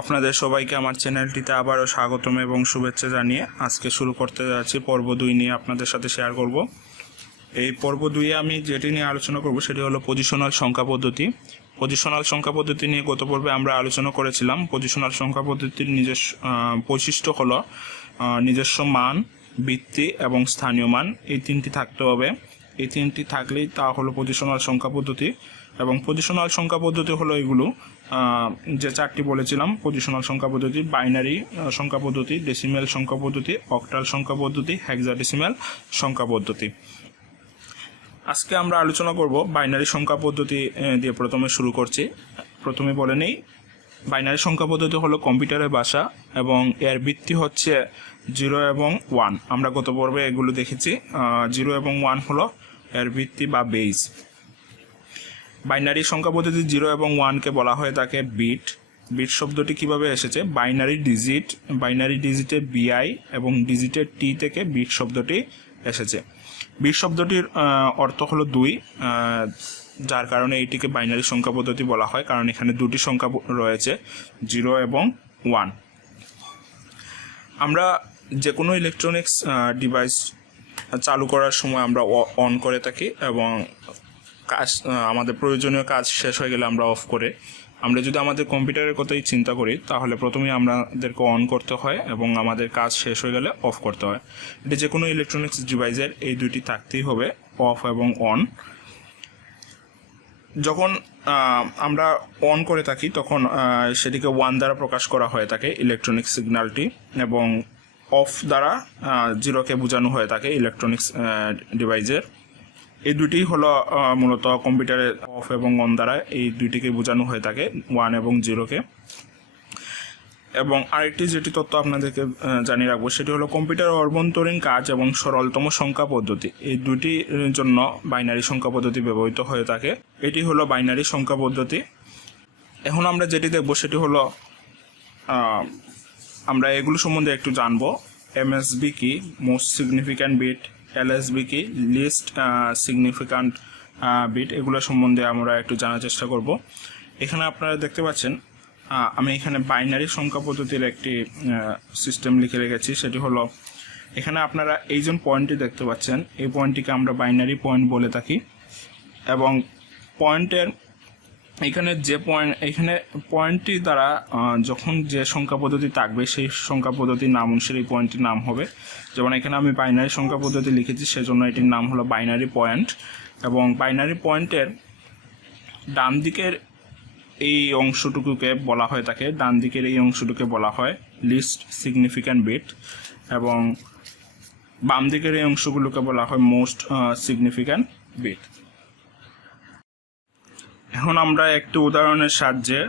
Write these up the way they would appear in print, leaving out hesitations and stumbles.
আপনাদের সবাইকে আমার চ্যানেলটিতে আবারও স্বাগতম এবং শুভেচ্ছা জানিয়ে আজকে শুরু করতে যাচ্ছি পর্ব 2 নিয়ে আপনাদের সাথে শেয়ার করব। এই পর্ব 2-এ আমি যেটি নিয়ে আলোচনা করব সেটি হলো পজিশনাল সংখ্যা পদ্ধতি। পজিশনাল সংখ্যা পদ্ধতি নিয়ে গত পর্বে আমরা আলোচনা করেছিলাম। পজিশনাল সংখ্যা পদ্ধতির নিজস্ব বৈশিষ্ট্য হলো নিজস্ব মান, ভিত্তি এবং স্থানীয় মান, এই তিনটি থাকতে হবে। এই তিনটি থাকলেই তা হলো পজিশনাল সংখ্যা পদ্ধতি। এবং পজিশনাল সংখ্যা পদ্ধতি হলো এগুলো যে চারটি বলেছিলাম পজিশনাল সংখ্যা পদ্ধতি: বাইনারি সংখ্যা পদ্ধতি, ডেসিমেল সংখ্যা পদ্ধতি, অক্টাল সংখ্যা পদ্ধতি, হেক্সাডেসিমেল সংখ্যা পদ্ধতি। আজকে আমরা আলোচনা করব বাইনারি সংখ্যা পদ্ধতি দিয়ে। প্রথমে শুরু করছি। প্রথমে বলে নেই, বাইনারি সংখ্যা পদ্ধতি হলো কম্পিউটারের ভাষা এবং এর ভিত্তি হচ্ছে 0 এবং 1। আমরা গত পর্বে এগুলো দেখেছি। 0 এবং 1 হলো এর ভিত্তি বা বেস। বাইনারি সংখ্যা পদ্ধতি 0 এবং 1কে বলা হয়ে থাকে বিট। বিট শব্দটি কিভাবে এসেছে? বাইনারি ডিজিটের বিআই এবং ডিজিটের টি থেকে বিট শব্দটি এসেছে। বিট শব্দটির অর্থ হলো 2, যার কারণে এইটিকে বাইনারি সংখ্যা পদ্ধতি বলা হয়, কারণ এখানে দুটি সংখ্যা রয়েছে, 0 এবং 1। আমরা যে কোনো ইলেকট্রনিক্স ডিভাইস চালু করার সময় আমরা অন করে থাকি এবং কাজ, আমাদের প্রয়োজনীয় কাজ শেষ হয়ে গেলে আমরা অফ করে। আমরা যদি আমাদের কম্পিউটারের কথাই চিন্তা করি তাহলে প্রথমেই আমাদেরকে অন করতে হয় এবং আমাদের কাজ শেষ হয়ে গেলে অফ করতে হয়। এটি যে কোনো ইলেকট্রনিক্স ডিভাইসের এই দুইটি থাকতেই হবে, অফ এবং অন। যখন আমরা অন করে থাকি তখন সেটিকে 1 দ্বারা প্রকাশ করা হয়ে থাকে ইলেকট্রনিক সিগন্যালটি, এবং অফ দ্বারা 0কে বোঝানো হয়ে থাকে ইলেকট্রনিক্স ডিভাইসের। এই দুটি হলো মূলত কম্পিউটারের অফ এবং অন দ্বারা এই দুইটিকে বোঝানো হয়ে থাকে, 1 এবং 0কে। এবং আরেকটি যেটি তথ্য আপনাদেরকে জানিয়ে রাখবো সেটি হলো কম্পিউটার অভ্যন্তরীণ কাজ এবং সরলতম সংখ্যা পদ্ধতি, এই দুটির জন্য বাইনারি সংখ্যা পদ্ধতি ব্যবহৃত হয়ে থাকে। এটি হলো বাইনারি সংখ্যা পদ্ধতি। এখন আমরা যেটি দেখব সেটি হলো, আমরা এগুলো সম্বন্ধে একটু জানবো। এমএসবি কি, মোস্ট সিগনিফিক্যান্ট বিট, এলএসবি কি, লিস্ট সিগনিফিক্যান্ট বিট, এগুলো সম্বন্ধে আমরা একটু জানার চেষ্টা করব। এখানে আপনারা দেখতে পাচ্ছেন আমি এখানে বাইনারি সংখ্যা পদ্ধতির একটি সিস্টেম লিখে রেখেছি। সেটি হলো, এখানে আপনারা এই যে পয়েন্টটি দেখতে পাচ্ছেন, এই পয়েন্টটিকে আমরা বাইনারি পয়েন্ট বলে থাকি। এবং পয়েন্টের এখানে যে পয়েন্টটি দ্বারা যখন যে সংখ্যা পদ্ধতি থাকবে সেই সংখ্যা পদ্ধতির নাম অনুসারে এই পয়েন্টটির নাম হবে। যেমন এখানে আমি বাইনারি সংখ্যা পদ্ধতি লিখেছি, সেজন্য এটির নাম হলো বাইনারি পয়েন্ট। এবং বাইনারি পয়েন্টের ডান দিকের এই অংশটুকুকে বলা হয়ে থাকে, ডান দিকের এই অংশটুকুকে বলা হয় লিস্ট সিগনিফিক্যান্ট বিট, এবং বাম দিকের এই অংশগুলোকে বলা হয় মোস্ট সিগনিফিক্যান্ট বিট। এখন আমরা একটি উদাহরণের সাহায্যে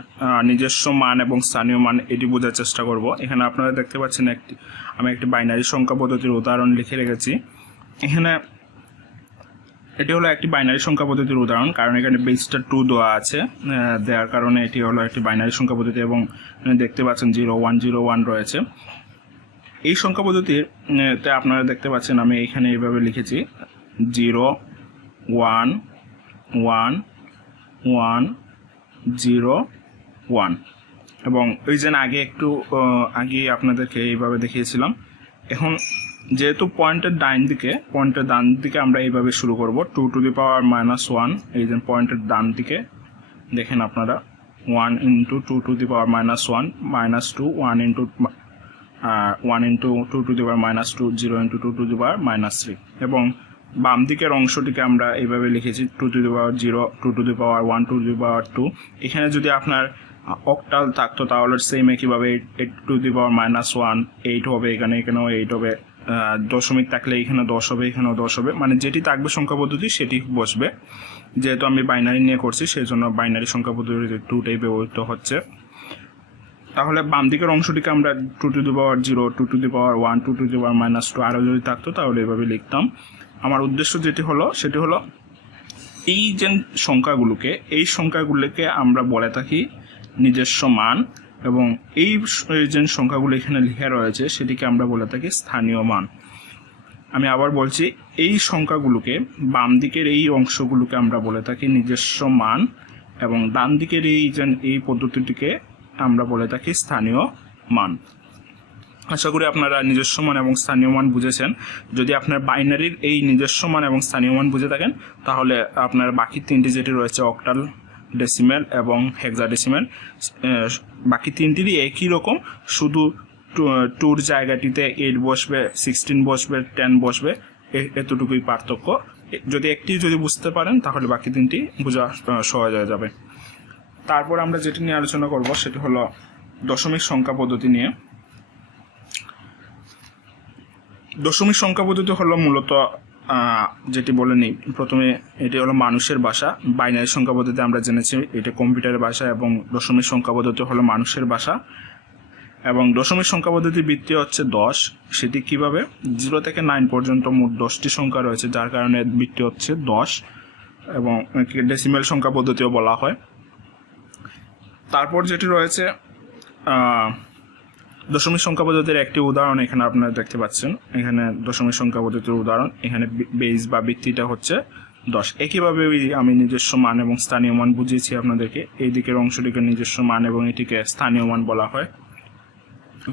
নিজস্ব মান এবং স্থানীয় মান এটি বোঝার চেষ্টা করব। এখানে আপনারা দেখতে পাচ্ছেন আমি একটি বাইনারি সংখ্যা পদ্ধতির উদাহরণ লিখে রেখেছি। এখানে এটি হলো একটি বাইনারি সংখ্যা পদ্ধতির উদাহরণ, কারণ এখানে বেসটা 2 দেওয়া আছে, দেওয়ার কারণে এটি হলো একটি বাইনারি সংখ্যা পদ্ধতি। এবং দেখতে পাচ্ছেন 0101 রয়েছে। এই সংখ্যা পদ্ধতিতে আপনারা দেখতে পাচ্ছেন আমি এখানে এইভাবে লিখেছি 0 1 1 1 0 1। এবং ওই যে আগে আপনাদেরকে এইভাবে দেখিয়েছিলাম। এখন যেহেতু পয়েন্টের ডান দিকে আমরা এইভাবে শুরু করব, 2 to the power -1। এই যে পয়েন্টের ডান দিকে দেখেন আপনারা 1 into 2 to the power -1 -2 1 into 2 to the power -2 0 into 2 to the power -3। এবং বাম দিকের অংশটিকে আমরা এইভাবে লিখেছি 2 to the power 0 2 to the power 1 2 to the power 2। এখানে যদি আপনার অক্টাল থাকতো তাহলে সেম একইভাবে 8 to the power -1 8 হবে, এখানেও 8 হবে, দশমিক থাকলে এখানে 10 হবে, এখানেও 10 হবে, মানে যেটি থাকবে সংখ্যা পদ্ধতি সেটি বসবে। যেহেতু আমি বাইনারি নিয়ে করছি সেই জন্য বাইনারি সংখ্যা পদ্ধতিতে 2টাই ব্যবহৃত হচ্ছে। তাহলে বাম দিকের অংশটিকে আমরা 2 to the power 0 2 to the power 1 2 to the power -2 আরও যদি থাকতো তাহলে এভাবে লিখতাম। আমার উদ্দেশ্য সেটি হলো এই সংখ্যাগুলোকে আমরা বলে থাকি নিজস্ব মান, এবং এই যে সংখ্যাগুলো এখানে লেখা রয়েছে সেটিকে আমরা বলে থাকি স্থানীয় মান। আমি আবার বলছি, এই সংখ্যাগুলোকে বাম দিকের এই অংশগুলোকে আমরা বলে থাকি নিজস্ব মান, এবং ডান দিকের এই পদ্ধতিটিকে আমরা বলে থাকি স্থানীয় মান। আশা করি আপনারা নিজস্ব মান এবং স্থানীয় মান বুঝেছেন। যদি আপনার বাইনারির এই নিজস্ব মান এবং স্থানীয় মান বুঝে থাকেন তাহলে আপনার বাকি তিনটি যেটি রয়েছে অক্টাল, ডেসিমেল এবং হেক্সাডেসিমেল, বাকি তিনটিরই একই রকম, শুধু টুর জায়গাটিতে 8 বসবে, 16 বসবে, 10 বসবে, এতটুকুই পার্থক্য। যদি একটি যদি বুঝতে পারেন তাহলে বাকি তিনটি বোঝা সহজ হয়ে যাবে। তারপর আমরা যেটি নিয়ে আলোচনা করব সেটি হলো দশমিক সংখ্যা পদ্ধতি নিয়ে। দশমিক সংখ্যা পদ্ধতি হলো মূলত যেটি বলে নিই প্রথমে, এটি হলো মানুষের ভাষা। বাইনারি সংখ্যা পদ্ধতি আমরা জেনেছি এটা কম্পিউটারের ভাষা, এবং দশমিক সংখ্যা পদ্ধতি হলো মানুষের ভাষা। এবং দশমিক সংখ্যা পদ্ধতির ভিত্তি হচ্ছে 10। সেটি কিভাবে? 0 থেকে 9 পর্যন্ত মোট 10টি সংখ্যা রয়েছে, যার কারণে ভিত্তি হচ্ছে 10, এবং ডেসিমেল সংখ্যা পদ্ধতিও বলা হয়। তারপর যেটি রয়েছে দশমিক সংখ্যা পদ্ধতির একটি উদাহরণ এখানে আপনারা দেখতে পাচ্ছেন। এখানে দশমিক সংখ্যা পদ্ধতির উদাহরণ, এখানে বেস বা ভিত্তিটা হচ্ছে 10। একইভাবে আমি নিজস্ব মান এবং স্থানীয় মান বুঝিয়েছি আপনাদেরকে। এই দিকের অংশটিকে নিজস্ব মান এবং এটিকে স্থানীয় মান বলা হয়।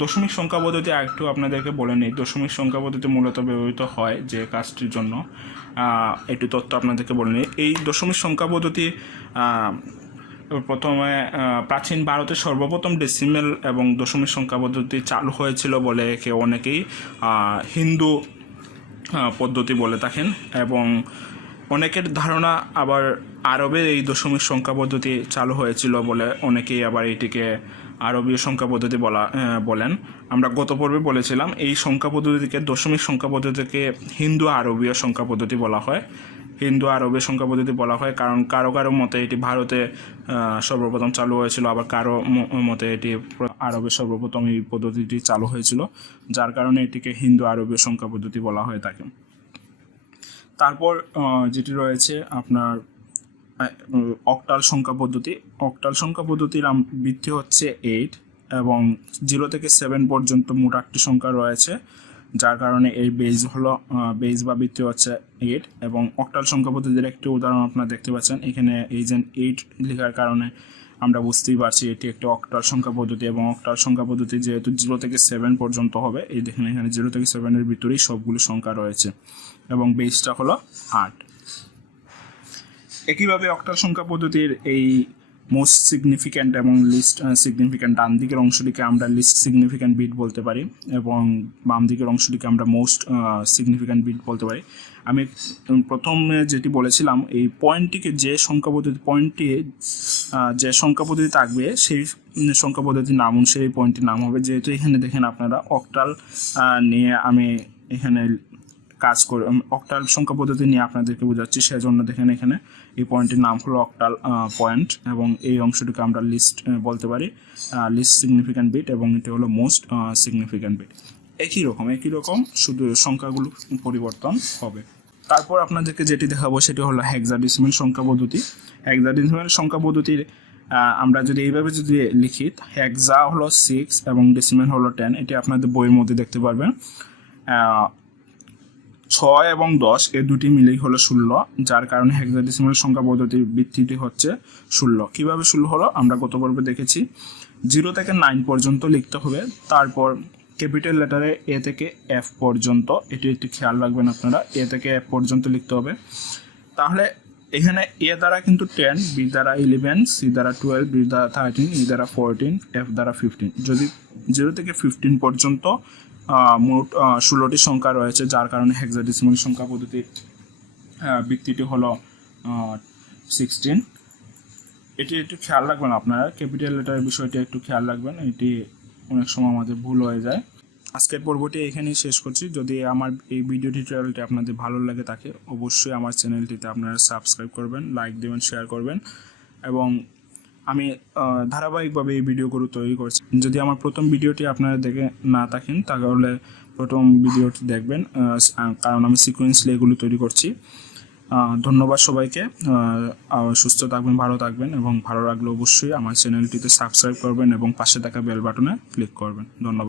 দশমিক সংখ্যা পদ্ধতি আরেকটু আপনাদেরকে বলে নিই। দশমিক সংখ্যা পদ্ধতি মূলত ব্যবহৃত হয় যে কাজটির জন্য, একটু তথ্য আপনাদেরকে বলে নিই। এই দশমিক সংখ্যা পদ্ধতি প্রথমে প্রাচীন ভারতে সর্বপ্রথম ডেসিমেল এবং দশমিক সংখ্যা পদ্ধতি চালু হয়েছিল বলে অনেকেই হিন্দু পদ্ধতি বলে থাকেন, এবং অনেকের ধারণা আবার আরবে এই দশমিক সংখ্যা পদ্ধতি চালু হয়েছিল বলে অনেকেই আবার এটিকে আরবীয় সংখ্যা পদ্ধতি বলেন। আমরা গত পর্বে বলেছিলাম এই সংখ্যা পদ্ধতিকে, দশমিক সংখ্যা পদ্ধতিকে হিন্দু আরবীয় সংখ্যা পদ্ধতি বলা হয়। হিন্দু আরবীয় সংখ্যা পদ্ধতি বলা হয় কারণ কারো কারো মতে এটি ভারতে সর্বপ্রথম চালু হয়েছিল, আবার কারো মতে এটি আরবে সর্বপ্রথম এই পদ্ধতিটি চালু হয়েছিল, যার কারণে এটিকে হিন্দু আরবীয় সংখ্যা পদ্ধতি বলা হয়ে থাকে। তারপর যেটি রয়েছে আপনার অক্টাল সংখ্যা পদ্ধতি। অক্টাল সংখ্যা পদ্ধতির ভিত্তি হচ্ছে 8, এবং 0 থেকে 7 পর্যন্ত মোট 8টি সংখ্যা রয়েছে, যার কারণে এই বেস বা ভিত্তি হচ্ছে 8। এবং অক্টাল সংখ্যা পদ্ধতির একটি উদাহরণ আপনারা দেখতে পাচ্ছেন এখানে, এই যে 8 লেখার কারণে আমরা বুঝতেই পারছি এটি একটি অক্টাল সংখ্যা পদ্ধতি। এবং অক্টাল সংখ্যা পদ্ধতি যেহেতু 0 থেকে 7 পর্যন্ত হবে, এই দেখেন এখানে 0 থেকে 7-এর ভিতরেই সবগুলো সংখ্যা রয়েছে, এবং বেসটা হলো 8। একইভাবে অক্টাল সংখ্যা পদ্ধতির এই মোস্ট সিগনিফিক্যান্ট এবং লিস্ট সিগনিফিক্যান্ট, ডান দিকের অংশটিকে আমরা লিস্ট সিগনিফিক্যান্ট বিট বলতে পারি, এবং বাম দিকের অংশটিকে আমরা মোস্ট সিগনিফিক্যান্ট বিট বলতে পারি। আমি প্রথমে যেটি বলেছিলাম, এই পয়েন্টটিকে যে সংখ্যা পদ্ধতি থাকবে সেই সংখ্যা পদ্ধতির নাম অনুসারে এই পয়েন্টটির নাম হবে। যেহেতু এখানে দেখেন আপনারা অক্টাল নিয়ে আমি এখানে কাজ করে অক্টাল সংখ্যা পদ্ধতি নিয়ে আপনাদেরকে বোঝাচ্ছি, সেজন্য দেখেন এখানে এই পয়েন্টের নাম হলো অক্টাল পয়েন্ট, এবং এই অংশটিকে আমরা লিস্ট বলতে পারি, লিস্ট সিগনিফিক্যান্ট বিট, এবং এটি হলো মোস্ট সিগনিফিক্যান্ট বিট। একই রকম শুধু সংখ্যাগুলো পরিবর্তন হবে। তারপর আপনাদেরকে যেটি দেখাবো সেটি হলো হেক্সাডেসিমেল সংখ্যা পদ্ধতি। হেক্সাডেসিমেল সংখ্যা পদ্ধতির আমরা যদি এইভাবে যদি লিখি, হেক্সা হলো 6 এবং ডেসিমেল হলো 10, এটি আপনাদের বইয়ের মধ্যে দেখতে পারবেন। 6 এবং 10 এই দুটি মিলেই হলো 16, যার কারণে হেক্সাডেসিমেল সংখ্যা পদ্ধতির ভিত্তিটি হচ্ছে 16। কিভাবে 16 হলো আমরা গত পর্বে দেখেছি। 0 থেকে 9 পর্যন্ত লিখতে হবে, তারপর ক্যাপিটাল লেটারে এ থেকে এফ পর্যন্ত, এটি একটু খেয়াল রাখবেন আপনারা, এ থেকে এফ পর্যন্ত লিখতে হবে। তাহলে এখানে এ দ্বারা কিন্তু 10, বি দ্বারা 11, সি দ্বারা 12, বি দ্বারা 13, ই দ্বারা 14, এফ দ্বারা 15। যদি 0 থেকে 15 পর্যন্ত মোট 16টি সংখ্যা রয়েছে, যার কারণে হেক্সাডেসিমেল সংখ্যা পদ্ধতির ভিত্তিটি হলো 16। এটি একটু খেয়াল রাখবেন আপনারা, ক্যাপিটাল লেটারের বিষয়টি একটু খেয়াল রাখবেন, এটি অনেক সময় আমাদের ভুল হয়ে যায়। আজকের পর্বটি এখানেই শেষ করছি। যদি আমার এই ভিডিও টিউটোরিয়ালটি আপনাদের ভালো লাগে থাকে অবশ্যই আমার চ্যানেলটিতে আপনারা সাবস্ক্রাইব করবেন, লাইক দেবেন, শেয়ার করবেন, এবং আমি ধারাবাহিকভাবে এই ভিডিওগুলো তৈরি করছি। যদি আমার প্রথম ভিডিওটি আপনারা দেখে না থাকেন তাহলে প্রথম ভিডিওটি দেখবেন, কারণ আমি সিকোয়েন্সলি এগুলো তৈরি করছি। ধন্যবাদ সবাইকে। সুস্থ থাকবেন, ভালো থাকবেন, এবং ভালো লাগলে অবশ্যই আমার চ্যানেলটিতে সাবস্ক্রাইব করবেন এবং পাশে থাকা বেল বাটনে ক্লিক করবেন। ধন্যবাদ।